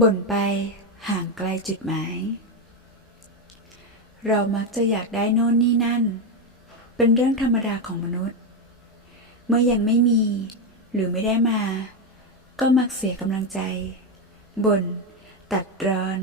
บ่นไปห่างไกลจุดหมาย เรามักจะอยากได้โน่นนี่นั่น เป็นเรื่องธรรมดาของมนุษย์ เมื่อยังไม่มีหรือไม่ได้มา ก็มักเสียกำลังใจบ่นตัดรอน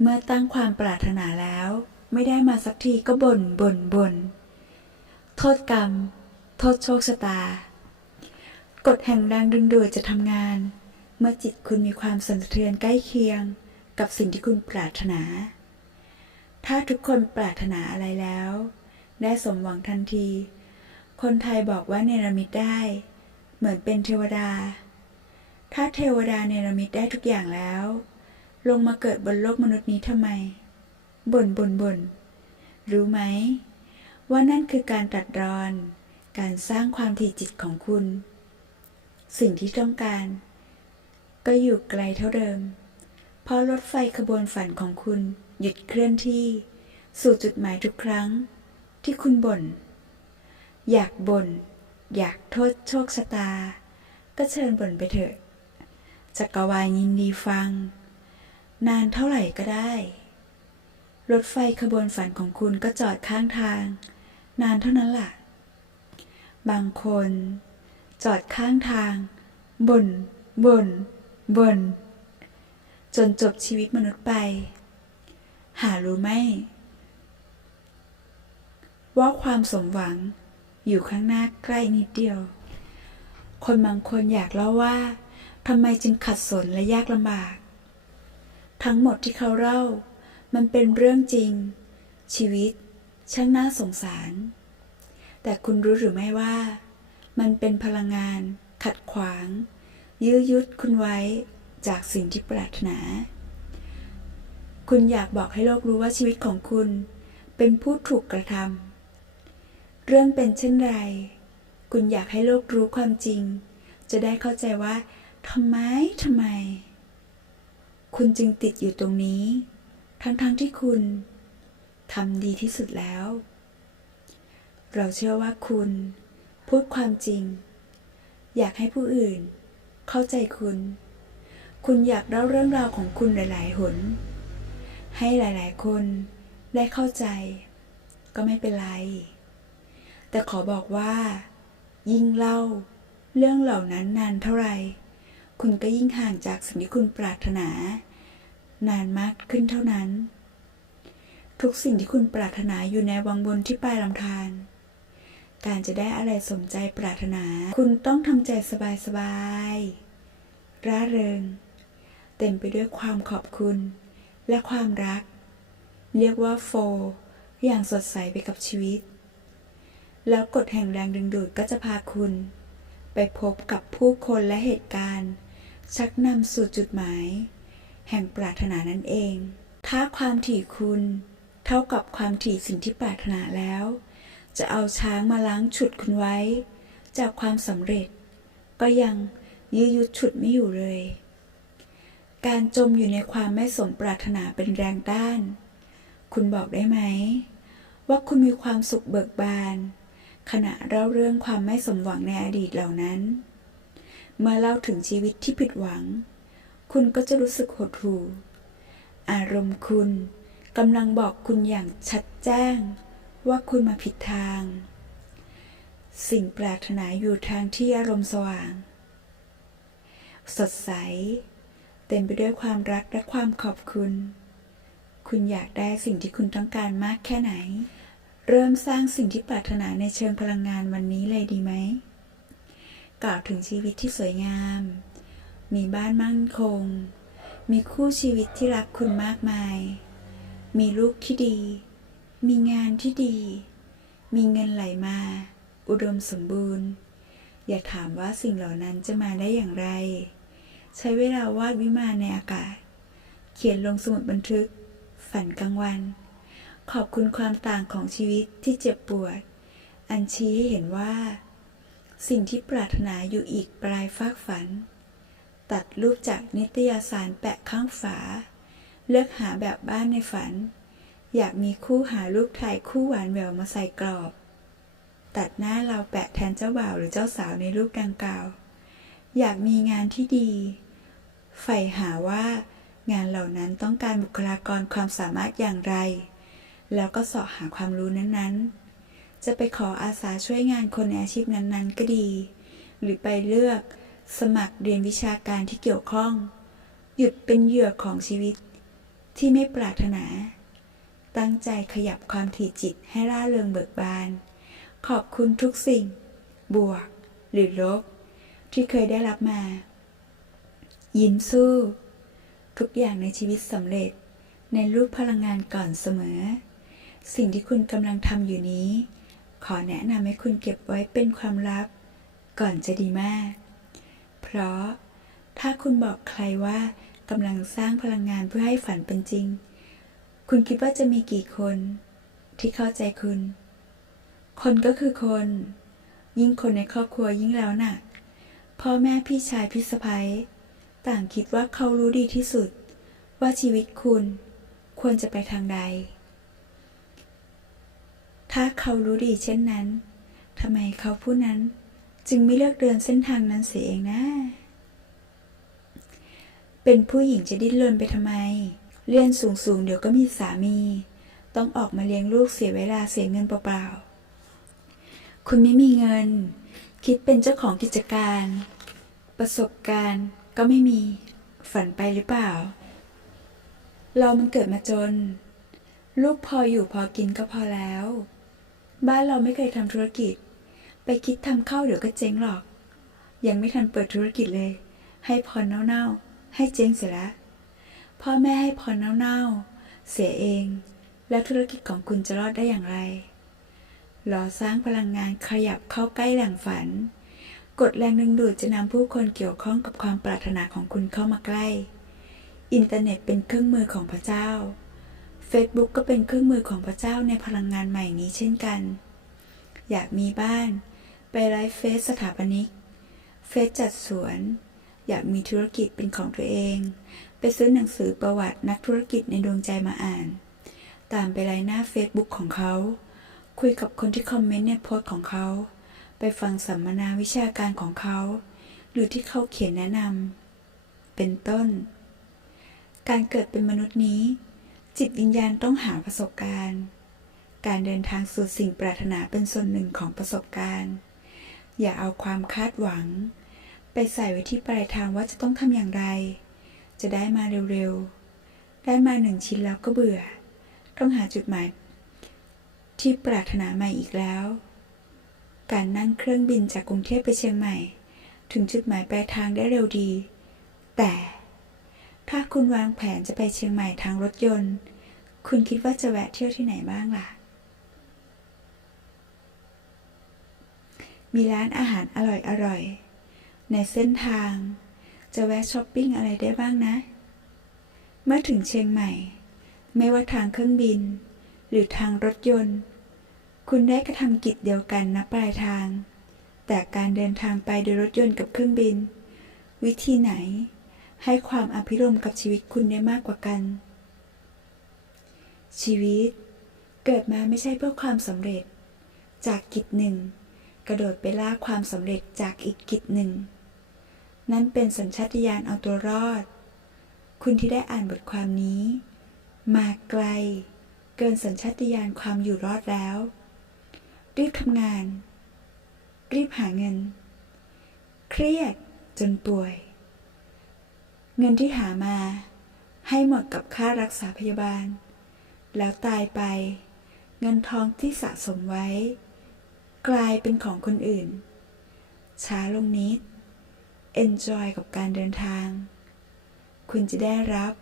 เมื่อตั้งความปรารถนาแล้ว ไม่ได้มาสักทีก็บ่นบ่นบ่นโทษกรรม โทษโชคชะตา กฎแห่งแรงดึงดูดจะทำงาน เมื่อจิตคุณมีความสั่นสะเทือนใกล้เคียงกับสิ่งที่คุณปรารถนา ถ้าทุกคนปรารถนาอะไรแล้ว ได้สมหวังทันที คนไทยบอกว่าเนรมิตได้ เหมือนเป็นเทวดา ถ้าเทวดาเนรมิตได้ทุกอย่างแล้ว ลงมาเกิดบนโลกมนุษย์นี้ทำไม บ่นบ่นบ่นรู้ไหม ว่านั่นคือการตัดรอน การสร้างความถี่จิตของคุณ สิ่งที่ต้องการ ก็อยู่ไกลเท่าเดิม เพราะรถไฟขบวนฝันของคุณหยุดเคลื่อนที่ สู่จุดหมายทุกครั้ง ที่คุณบ่น อยากบ่น อยากโทษโชคชะตา ก็เชิญบ่นไปเถอะจักรวาลยินดีฟัง นานเท่าไหร่ก็ได้ รถไฟขบวนฝันของคุณก็จอดข้างทาง นานเท่านั้นล่ะ บางคน จอดข้างทางบ่นบ่น บ่นจนจบชีวิตมนุษย์ไป หารู้ไหม ว่าความสมหวังอยู่ข้างหน้าใกล้นิดเดียว คนบางคนอยากเล่าว่าทำไมจึงขัดสนและยากลำบาก ทั้งหมดที่เขาเล่า มันเป็นเรื่องจริง ชีวิต ช่างน่าสงสาร แต่คุณรู้หรือไม่ว่า มันเป็นพลังงาน ขัดขวาง ยื้อยุดคุณไว้จากสิ่งที่ปรารถนา คุณอยากบอกให้โลกรู้ว่าชีวิตของคุณเป็นผู้ถูกกระทำ เรื่องเป็นเช่นไร คุณอยากให้โลกรู้ความจริง จะได้เข้าใจว่าทำไมทำไม คุณจึงติดอยู่ตรงนี้ ทั้งๆทที่คุณทำดีที่สุดแล้ว เราเชื่อว่าคุณพูดความจริง อยากให้ผู้อื่น เข้าใจคุณ คุณอยากเล่าเรื่องราวของคุณหลาย ๆ หน ให้หลาย ๆ คนได้เข้าใจ ก็ไม่เป็นไร แต่ขอบอกว่า ยิ่งเล่า เรื่องเหล่านั้นนานเท่าไหร่คุณก็ยิ่งห่างจากสิ่งที่คุณปรารถนา นานมากขึ้นเท่านั้น ทุกสิ่งที่คุณปรารถนาอยู่ในวังบนที่ปลายลำธาร การจะได้อะไรสมใจปรารถนา คุณต้องทำใจสบายๆ ร่าเริง เต็มไปด้วยความขอบคุณ และความรัก เรียกว่าโฟ อย่างสดใสไปกับชีวิต แล้วกฎแห่งแรงดึงดูดก็จะพาคุณ ไปพบกับผู้คนและเหตุการณ์ ชักนำสู่จุดหมาย แห่งปรารถนานั่นเอง ถ้าความถี่คุณ เท่ากับความถี่สิ่งที่ปรารถนาแล้ว จะเอาช้างมาล้างฉุดคุณไว้ จากความสำเร็จ ก็ยังยื้อยุดฉุดไม่อยู่เลย การจมอยู่ในความไม่สมปรารถนาเป็นแรงต้าน คุณบอกได้ไหม ว่าคุณมีความสุขเบิกบาน ขณะเล่าเรื่องความไม่สมหวังในอดีตเหล่านั้น เมื่อเล่าถึงชีวิตที่ผิดหวัง คุณก็จะรู้สึกหดหู่อารมณ์คุณกำลังบอกคุณอย่างชัดแจ้ง ว่าคุณมาผิดทาง สิ่งปรารถนาอยู่ทางที่อารมณ์สว่าง สดใส เต็มไปด้วยความรักและความขอบคุณ คุณอยากได้สิ่งที่คุณต้องการมากแค่ไหน เริ่มสร้างสิ่งที่ปรารถนาในเชิงพลังงานวันนี้เลยดีไหม กล่าวถึงชีวิตที่สวยงาม มีบ้านมั่นคง มีคู่ชีวิตที่รักคุณมากมาย มีลูกที่ดี มีงานที่ดี มีเงินไหลมา อุดมสมบูรณ์ อย่าถามว่าสิ่งเหล่านั้นจะมาได้อย่างไร ใช้เวลาวาดวิมานในอากาศ เขียนลงสมุดบันทึก ฝันกลางวัน ขอบคุณความต่างของชีวิตที่เจ็บปวด อันชี้ให้เห็นว่า สิ่งที่ปรารถนาอยู่อีกปลายฟากฝัน ตัดรูปจากนิตยสารแปะข้างฝา เลือกหาแบบบ้านในฝัน อยากมีคู่หารูปถ่ายคู่หวานแหววมาใส่กรอบ ตัดหน้าเราแปะแทนเจ้าบ่าวหรือเจ้าสาวในรูปดังกล่าว อยากมีงานที่ดีใฝ่หาว่างานเหล่านั้นต้องการบุคลากรความสามารถอย่างไร แล้วก็สาะหาความรู้นั้นๆ จะไปขออาสาช่วยงานคนในอาชีพนั้นๆ ก็ดี หรือไปเลือกสมัครเรียนวิชาการที่เกี่ยวข้อง หยุดเป็นเหยื่อของชีวิตที่ไม่ปรารถนา ตั้งใจขยับความถี่จิตให้ร่าเริงเบิกบาน ขอบคุณทุกสิ่ง บวก หรือลบ ที่เคยได้รับมา ยิ้มสู้ ทุกอย่างในชีวิตสำเร็จในรูปพลังงานก่อนเสมอ สิ่งที่คุณกำลังทำอยู่นี้ ขอแนะนำให้คุณเก็บไว้เป็นความลับ ก่อนจะดีมาก เพราะถ้าคุณบอกใครว่ากำลังสร้างพลังงานเพื่อให้ฝันเป็นจริง คุณคิดว่าจะมีกี่คน ที่เข้าใจคุณ คนก็คือคน ยิ่งคนในครอบครัวยิ่งแล้วหนัก พ่อแม่พี่ชายพี่สะพ้ยต่างคิดว่าเขารู้ดีที่สุด ว่าชีวิตคุณควรจะไปทางใด ถ้าเขารู้ดีเช่นนั้นทำไมเขาผู้นั้นจึงไม่เลือกเดินเส้นทางนั้นเสียเองนะ เป็นผู้หญิงจะดิ้นรนไปทำไม เรียนสูงๆ เดี๋ยวก็มีสามี ต้องออกมาเลี้ยงลูกเสียเวลาเสียเงินเปล่าๆ คุณไม่มีเงิน คิดเป็นเจ้าของกิจการ ประสบการณ์ก็ไม่มี ฝันไปหรือเปล่า เรามันเกิดมาจน ลูกพออยู่พอกินก็พอแล้ว บ้านเราไม่เคยทำธุรกิจ ไปคิดทำเข้าเดี๋ยวก็เจ๊งหรอก ยังไม่ทันเปิดธุรกิจเลย ให้พรเน่าๆ ให้เจ๊งเสียแล้ว พ่อแม่ให้พรเน่าๆ เสียเอง แล้วธุรกิจของคุณจะรอดได้อย่างไรรอสร้างพลังงานขยับเข้าใกล้แหล่งฝันกฎแรงดึงดูดจะนำผู้คนเกี่ยวข้องกับความปรารถนาของคุณเข้ามาใกล้ อินเทอร์เน็ตเป็นเครื่องมือของพระเจ้า Facebook ก็เป็นเครื่องมือของพระเจ้าในพลังงานใหม่นี้เช่นกัน อยากมีบ้าน ไปไลฟ์เฟซสถาปนิก เฟซจัดสวน อยากมีธุรกิจเป็นของตัวเอง ไปซื้อหนังสือประวัตินักธุรกิจในดวงใจมาอ่าน ตามไปไลน์หน้า Facebook ของเขา คุยกับคนที่คอมเมนต์ในโพสต์ของเขา ไปฟังสัมมนาวิชาการของเขา หรือที่เขาเขียนแนะนำ เป็นต้น การเกิดเป็นมนุษย์นี้ จิตวิญญาณต้องหาประสบการณ์ การเดินทางสู่สิ่งปรารถนาเป็นส่วนหนึ่งของประสบการณ์ อย่าเอาความคาดหวัง ไปใส่ไว้ที่ปลายทางว่าจะต้องทำอย่างไร จะได้มาเร็วๆ ได้มาหนึ่งชิ้นแล้วก็เบื่อ ต้องหาจุดหมายที่ปรารถนาใหม่อีกแล้ว การนั่งเครื่องบินจากกรุงเทพไปเชียงใหม่ ถึงจุดหมายปลายทางได้เร็วดี แต่ถ้าคุณวางแผนจะไปเชียงใหม่ทางรถยนต์ คุณคิดว่าจะแวะเที่ยวที่ไหนบ้างล่ะ มีร้านอาหารอร่อยๆ ในเส้นทาง จะแวะช้อปปิ้งอะไรได้บ้างนะ เมื่อถึงเชียงใหม่ ไม่ว่าทางเครื่องบิน หรือทางรถยนต์ คุณได้กระทำกิจเดียวกันนะปลายทาง แต่การเดินทางไปโดยรถยนต์กับเครื่องบิน วิธีไหน ให้ความอภิรมย์กับชีวิตคุณได้มากกว่ากัน ชีวิต เกิดมาไม่ใช่เพื่อความสำเร็จ จากกิจหนึ่ง กระโดดไปล่าความสำเร็จจากอีกกิจหนึ่ง นั่นเป็นสัญชาตญาณเอาตัวรอด คุณที่ได้อ่านบทความนี้ มาไกล เกินสัญชาตญาณความอยู่รอดแล้ว รีบทำงาน รีบหาเงิน เครียดจนป่วย เงินที่หามา ให้หมดกับค่ารักษาพยาบาล แล้วตายไป เงินทองที่สะสมไว้ กลายเป็นของคนอื่น ช้าลงนิด enjoy กับการเดินทาง คุณจะได้รับ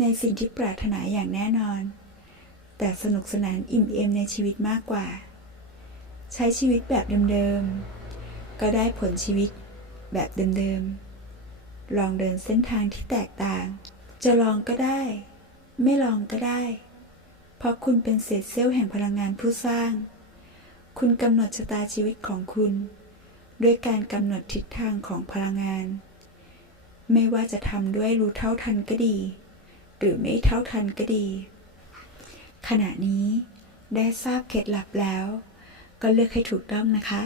ในสิ่งที่ปรารถนาอย่างแน่นอน แต่สนุกสนานอิ่มเอมในชีวิตมากกว่า ใช้ชีวิตแบบเดิมๆ ก็ได้ผลชีวิตแบบเดิมๆ ลองเดินเส้นทางที่แตกต่าง จะลองก็ได้ ไม่ลองก็ได้ เพราะคุณเป็นเศษเสี้ยวแห่งพลังงานผู้สร้าง คุณกำหนดชะตาชีวิตของคุณ ด้วยการกำหนดทิศทางของพลังงาน ไม่ว่าจะทำด้วยรู้เท่าทันก็ดี หรือไม่เท่าทันก็ดี ขณะนี้ได้ทราบเคล็ดลับแล้ว ก็เลือกให้ถูกต้องนะคะ